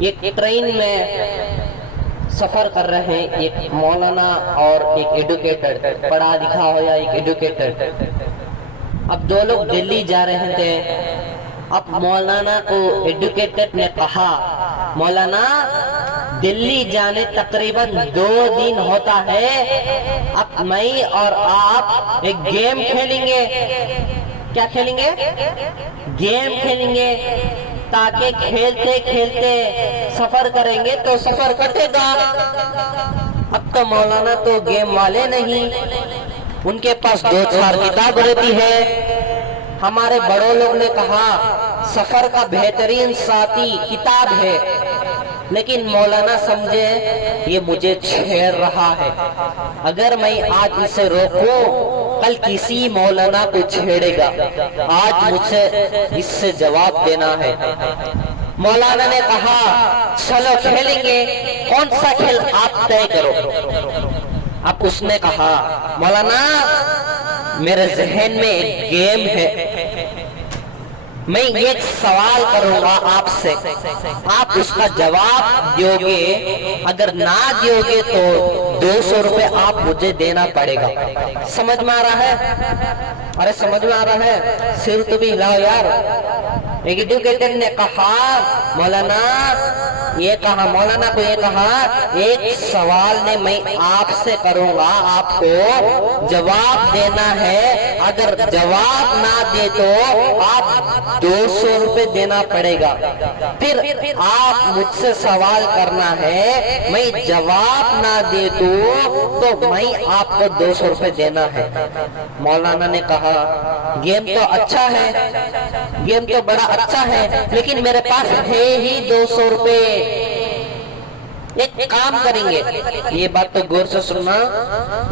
ایک ٹرین میں سفر کر رہے ہیں ایک مولانا اور ایک ایڈوکیٹڈ، پڑھا لکھا ہوا ایک ایڈوکیٹڈ. اب دو لوگ دلی جا رہے تھے. اب مولانا کو ایڈوکیٹڈ نے کہا، مولانا دلی جانے تقریباً 2 دن ہوتا ہے، اب میں اور آپ ایک گیم کھیلیں گے. کیا کھیلیں گے؟ گیم کھیلیں گے، تاکہ کھیلتے کھیلتے سفر کریں گے تو سفر کٹے گا. اب تو مولانا تو گیم والے نہیں، ان کے پاس 2-4 کتاب رہتی ہے. ہمارے بڑوں لوگ نے کہا سفر کا بہترین ساتھی کتاب ہے، لیکن مولانا سمجھے یہ مجھے چھیڑ رہا ہے، اگر میں آج اسے روکوں کل کسی مولانا کو چھیڑے گا. آج مجھے اس سے جواب دینا ہے. مولانا نے کہا چلو کھیلیں گے، کون سا کھیل آپ طے کرو. اب اس نے کہا مولانا میرے ذہن میں ایک گیم ہے، میں ایک سوال کروں گا آپ سے، آپ اس کا جواب دو گے، اگر نہ دو گے تو 200 روپے آپ مجھے دینا پڑے گا. سمجھ میں آ رہا ہے؟ ارے سمجھ میں آ رہا ہے؟ سر تو بھی ہلاؤ یار. ایڈوکیٹر نے کہا مولانا کو یہ کہا ایک سوال نے میں آپ سے کروں گا، آپ کو جواب دینا ہے، اگر جواب نہ دے تو آپ 200 روپے دینا پڑے گا. پھر آپ مجھ سے سوال کرنا ہے، میں جواب نہ دے تو میں آپ کو 200 روپے دینا ہے. مولانا نے کہا گیم تو اچھا ہے، گیم تو بڑا اچھا ہے، لیکن میرے پاس ہے ہی 200 روپے. ایک کام کریں گے، یہ بات تو غور سے سننا،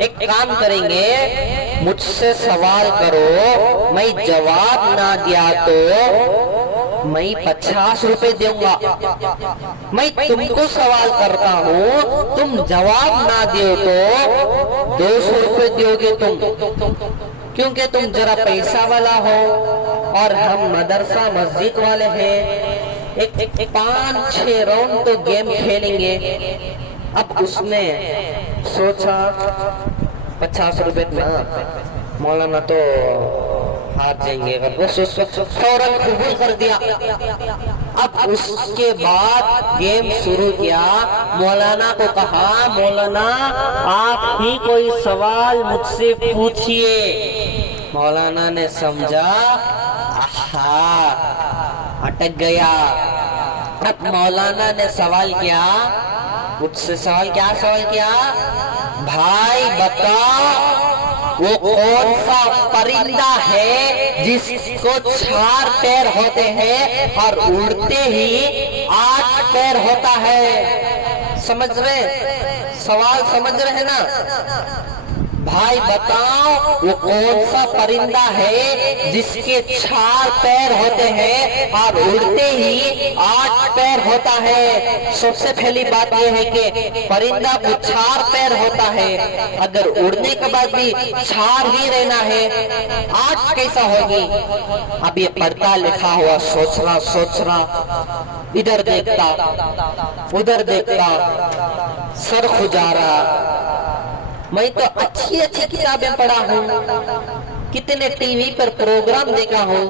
ایک کام کریں گے، مجھ سے سوال کرو، میں جواب نہ دیا تو میں 50 روپے دوں گا. میں تم کو سوال کرتا ہوں، تم جواب نہ دیو تو 200 روپے دو گے تم، کیونکہ تم ذرا پیسہ والا ہو اور ہم مدرسہ مسجد والے ہیں. ایک 5-6 راؤنڈ تو گیم کھیلیں گے. اب اس نے سوچا 50 روپے مولانا تو ہار جائیں گے، فوراً قبول کر دیا. اب اس کے بعد گیم شروع کیا. مولانا کو کہا مولانا آپ ہی کوئی سوال مجھ سے پوچھئے. مولانا نے سمجھا اٹک گیا. اب مولانا نے سوال کیا، مجھ سے سوال کیا، بھائی بتاؤ وہ کون سا پرندہ ہے جس کو 4 پیر ہوتے ہیں اور اڑتے ہی 8 پیر ہوتا ہے. سمجھ رہے؟ سوال سمجھ رہے نا؟ بھائی بتاؤ وہ کون سا پرندہ ہے جس کے 4 پیر ہوتے ہیں اور اڑتے ہی 8 پیر ہوتا ہے. سب سے پہلی بات یہ ہے کہ پرندہ کو 4 پیر ہوتا ہے، اگر اڑنے کے بعد بھی 4 ہی رہنا ہے، 8 کیسا ہوگی؟ اب یہ پڑھتا لکھا ہوا سوچ رہا، ادھر دیکھتا ادھر دیکھتا، سر کھجا رہا. میں تو اچھی کتابیں پڑھا ہوں، کتنے ٹی وی پر پروگرام دیکھا ہوں،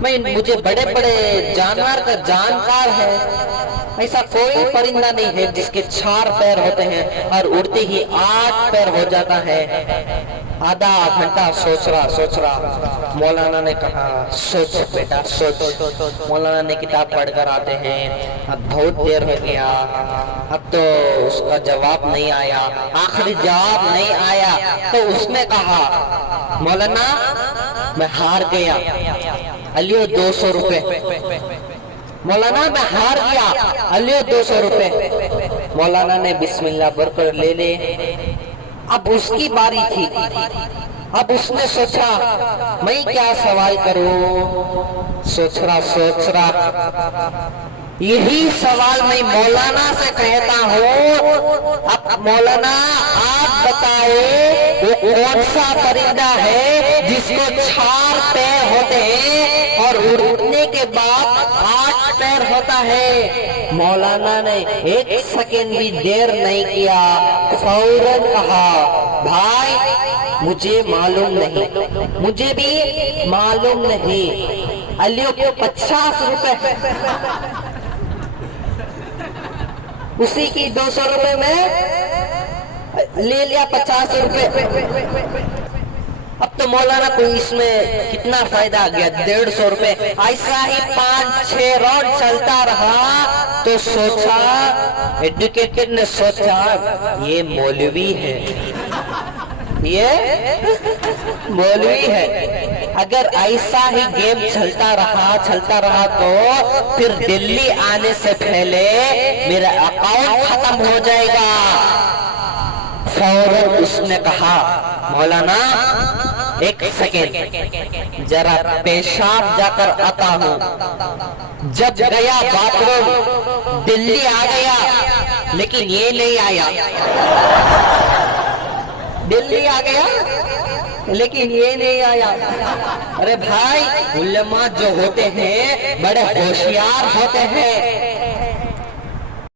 مجھے بڑے بڑے جانور کا جانکار ہے. ایسا کوئی پرندہ نہیں ہے جس کے 4 پیر ہوتے ہیں اور اڑتے ہی 8 پیر ہو جاتا ہے. آدھا گھنٹہ سوچ رہا. مولانا نے کہا سوچ بیٹا سوچ. مولانا نے کتاب پڑھ کر آتے ہیں. اب بہت دیر ہو گیا، اب تو اس کا جواب نہیں آیا، آخری جواب نہیں آیا تو اس نے کہا مولانا میں ہار گیا، الیو 200 روپے. مولانا میں ہار گیا، الیو 200 روپے. مولانا نے بسم اللہ پڑھ کر لے لے. اب اس کی باری تھی. اب اس نے سوچا میں کیا سوال کروں. سوچ رہا یہی سوال میں مولانا سے کہتا ہوں. اب مولانا آپ بتائے وہ کون سا پرندہ ہے جس کو 4 پیر ہوتے ہیں اور اڑنے کے بعد 8 پیر ہوتا ہے. مولانا نے ایک سیکنڈ بھی دیر نہیں کیا, فوراً کہا بھائی مجھے معلوم نہیں, مجھے بھی معلوم نہیں, علیوں کو 50 روپے, اسی کی 200 روپے میں لے لیا 50 روپے. اب تو مولانا کو اس میں کتنا فائدہ آ گیا, 150 روپے. ایسا ہی 5-6 راؤنڈ چلتا رہا تو سوچا, ایڈوکیٹڈ نے سوچا یہ مولوی ہے, یہ مولوی ہے. اگر ایسا ہی گیم چلتا رہا تو پھر دلی آنے سے پہلے میرا اکاؤنٹ ختم ہو جائے گا. فوراً اس نے کہا مولانا ایک سیکنڈ ذرا پیشاب جا کر آتا ہوں. جب گیا باتھ روم, دلی آ گیا لیکن یہ نہیں آیا. دلی آ گیا لیکن یہ نہیں آیا. ارے بھائی علماء جو ہوتے ہیں بڑے ہوشیار ہوتے ہیں,